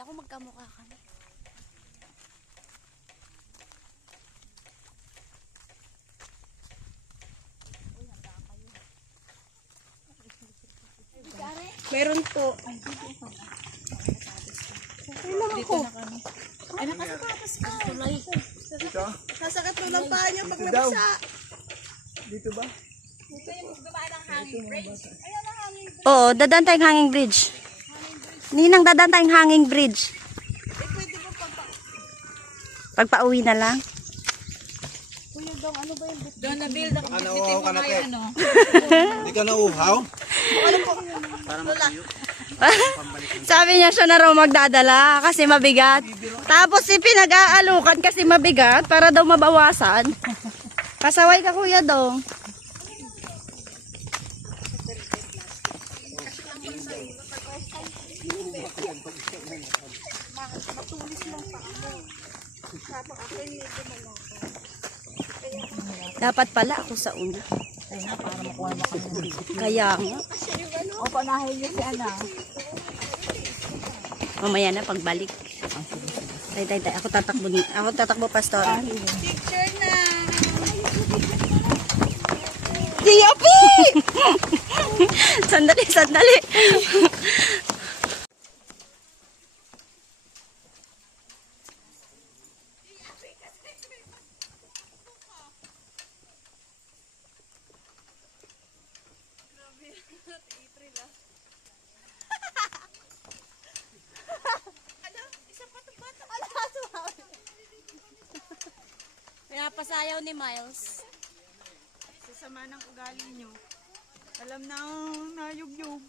Kala ko magkamukha kami. Meron po. Dito na kami. Ay, nakasapatos ka. Tulay. Dito? Nasakat mo lang paa niya pag nabasa. Dito ba? Oo, dadaan tayong hanging bridge. Ninang dadaan tayong hanging bridge. Pwede ba Pagpa-uwi na lang. Kuya Dong, ano ba yung Doon na build ako. Nauuhaw ka na, Te. Ano? Hindi ka nauuhaw? Sabi niya siya na raw magdadala kasi mabigat. Tapos pinag-aalukan kasi mabigat para daw mabawasan. Kasaway ka, Kuya Dong. Dapat pala ako sa una. Kaya nga. O, panahin niyo si Ana. Mamaya na pagbalik. Tay. Ako tatakbo, pastor. picture na? Yapi! Sandali. Pinapasayaw ni Miles. Sasama ng ugali nyo. Alam na, nayug-yug.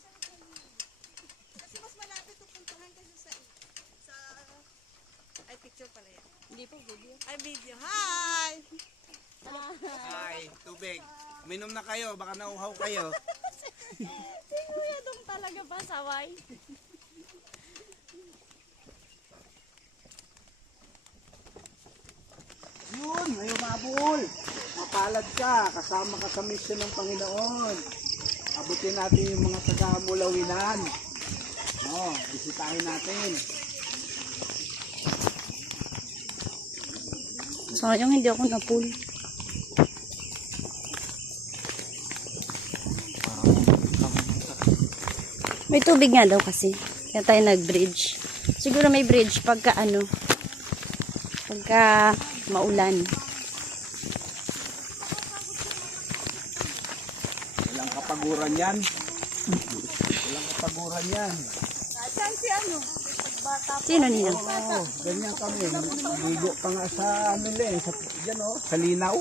Kasi mas malapit ito puntahan kasi sa ay, picture pala yan. Hindi po, video. Ay, video. Hi! Ay, tubig. Minom na kayo, baka nauuhaw kayo. Si Kuya Dong talaga pasaway. Yun, may umabol. Mapalad ka, kasama ka sa mission ng Panginoon. Abutin natin yung mga taga-Mulawinan. Bisitahin natin. Sayang hindi ako na-pull. May tubig nga daw kasi. Kaya tayo nag-bridge. Siguro may bridge pagka maulan. Walang kapaguran yan. Walang kapaguran yan. Saan si ano? Sino nila? Oo, ganyan kami. Ligo pa nga sa dyan sa linaw.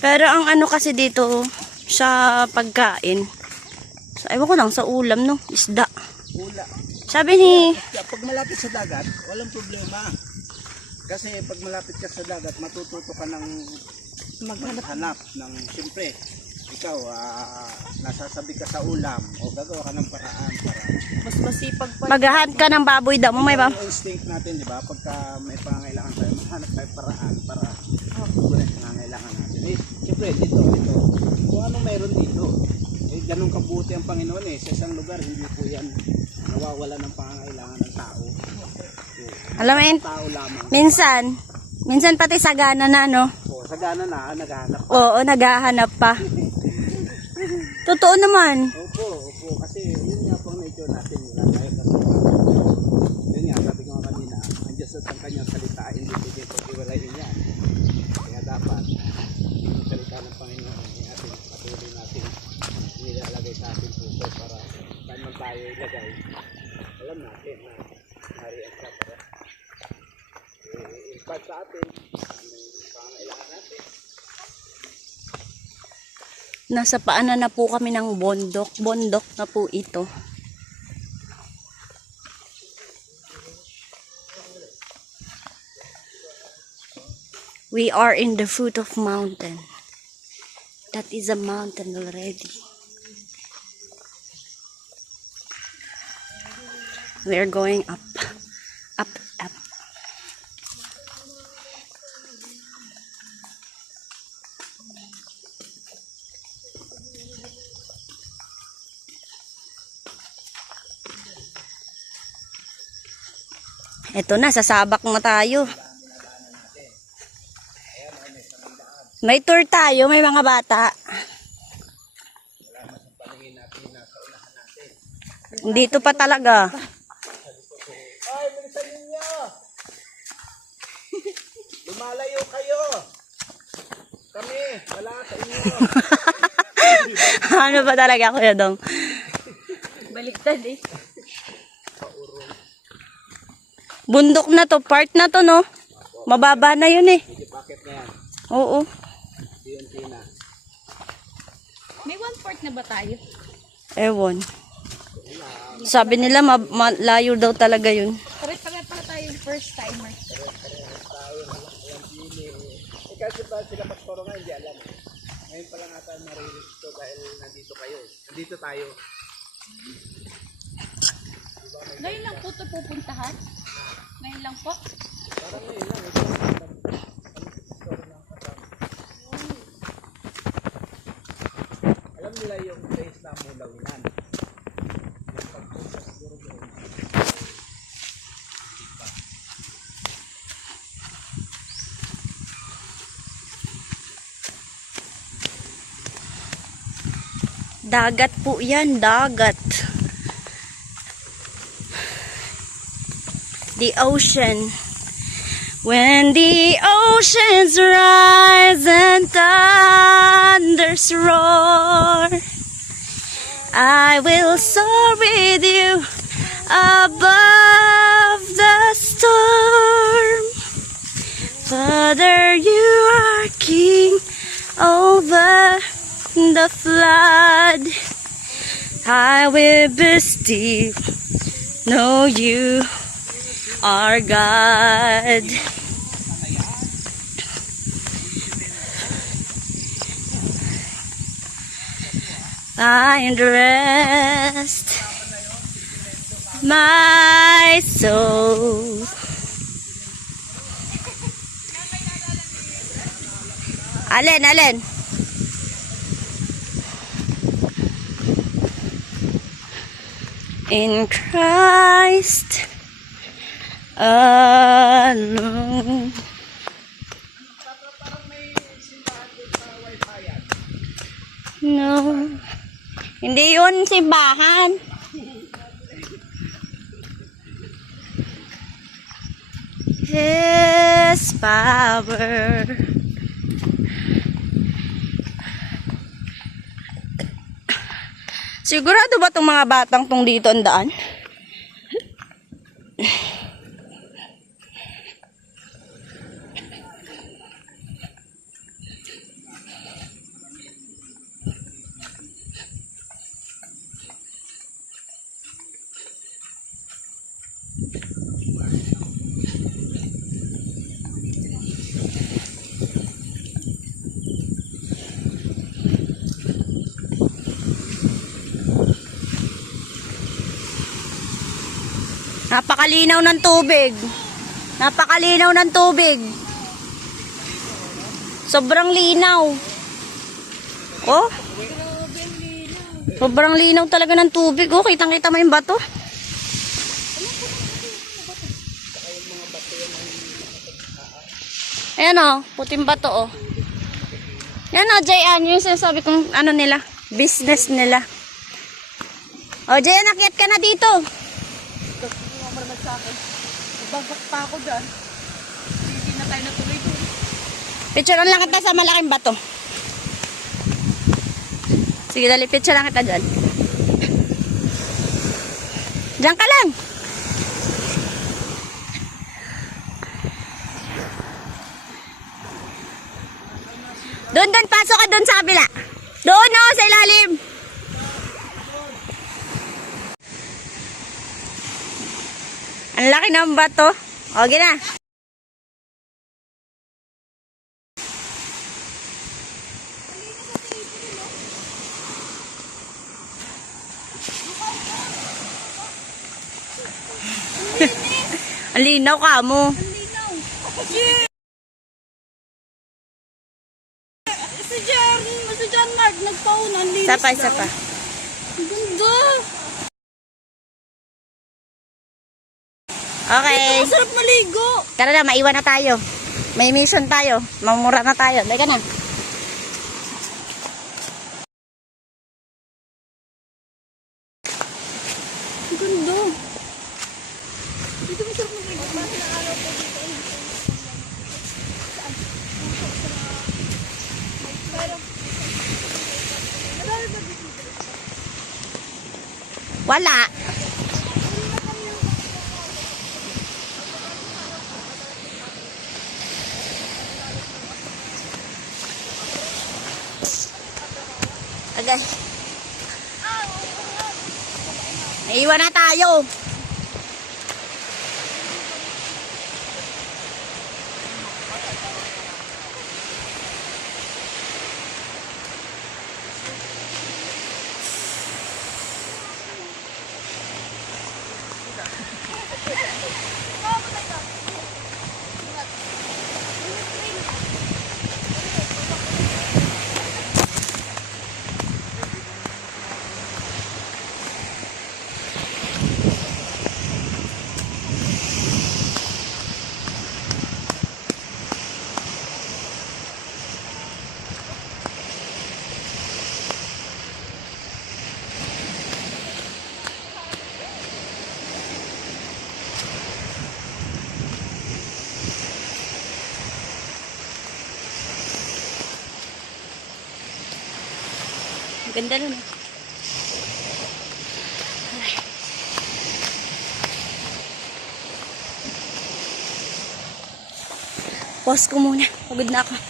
Pero ang ano kasi dito sa pagkain. Ewan ko lang sa ulam no, isda. Ula. Sabi ni Pag malapit sa dagat, walang problema. Kasi pag malapit ka sa dagat, matututo ka ng maghanap ng, siyempre, ikaw, nasasabi ka sa ulam o gagawa ka ng paraan para Mas masipag pa. maghahanap ka ng baboy daw mo may ba? yung instinct natin, di ba? Pagka may pangangailangan tayo, maghanap tayo paraan para kunin ang pangangailangan natin. Eh, siyempre, dito, kung ano mayroon dito, eh, ganun kabuti ang Panginoon sa isang lugar, hindi po yan nawawala ng pangangailangan ng tao. Alam mo yun, Tao lamang. minsan pati sagana na no. O, sagana na, naghahanap. Oo, naghahanap pa. Totoo naman. Opo, kasi yun nga pang nature natin, wala tayo kasi. Yun nga, sabi ko nga kanina, ang Diyos at ang kanyang salita, hindi pwede pag-iwalayin yan. Kaya dapat, yung salita ng Panginoon, patuloy natin nilalagay sa ating puso para saan man tayo ilagay. Alam natin na nariyan siya para impart sa atin ang pangangailangan natin. Nasa paanan na po kami ng bundok. Bundok na po ito. We are in the foot of mountain. That is a mountain already. We are going up. Up. Ito na, sasabak na tayo. May tour tayo, may mga bata. Dito pa talaga. Ay, bilisan ninyo! Lumalayo kayo! Kami, wala sa inyo. Ano ba talaga, Kuya Dong? Baliktad eh. Bundok na to, part na to, no? Mababa na yun eh. Sige, bakit na yan? Oo. Unti na. May 1/4 na ba tayo? Ewan. Sabi nila, malayo daw talaga yun. Pare-pare pa tayo first timer. Kasi ba sila pagturo nga, hindi alam. Ngayon pa lang ata maririnig ito dahil nandito kayo. Nandito tayo. Ngayon lang po ito pupuntahan? Ngayon lang po? Parang ngayon lang. Alam nila yung place na Mulawinan. Dagat po yan, dagat. The ocean. When the oceans rise and thunders roar, I will soar with you above the storm. Father, you are king over the flood. I will be still, know you are God. Find rest, my soul. Alin? In Christ alone. No. Hindi yun simbahan. His power. Sigurado ba itong mga batang tong dito ang daan? Napakalinaw ng tubig. Napakalinaw ng tubig. Sobrang linaw. Oh. Sobrang linaw talaga ng tubig. Oh, kitang-kita mo yung bato. Ayan oh, puting bato oh. Yan oh, Jayan, yung sinasabi kong ano nila, business nila. Oh, Jayan, nakiat ka na dito. Bagak pa ako dyan. Hindi na tayo natuloy doon. Picturean lang kita sa malaking bato. Sige, dali, picture lang kita dyan. Diyan ka lang. Doon, pasok ka doon sa kabila. Doon, oh, sa ilalim. Ang laki ng bato. Okay na. Ang linaw ka mo. Si John Mark, nagpaunan. Isa pa. Ganda. Okay. Sarap maligo. Tara na, maiwan na tayo. May mission tayo. Mamura na tayo. Dali ka na. Ang ganda. Dito masarap maligo. Bakit na araw po dito? Wala. Okay. Naiwan na tayo. Ganda nun. Pause ko muna. Pagod na ako.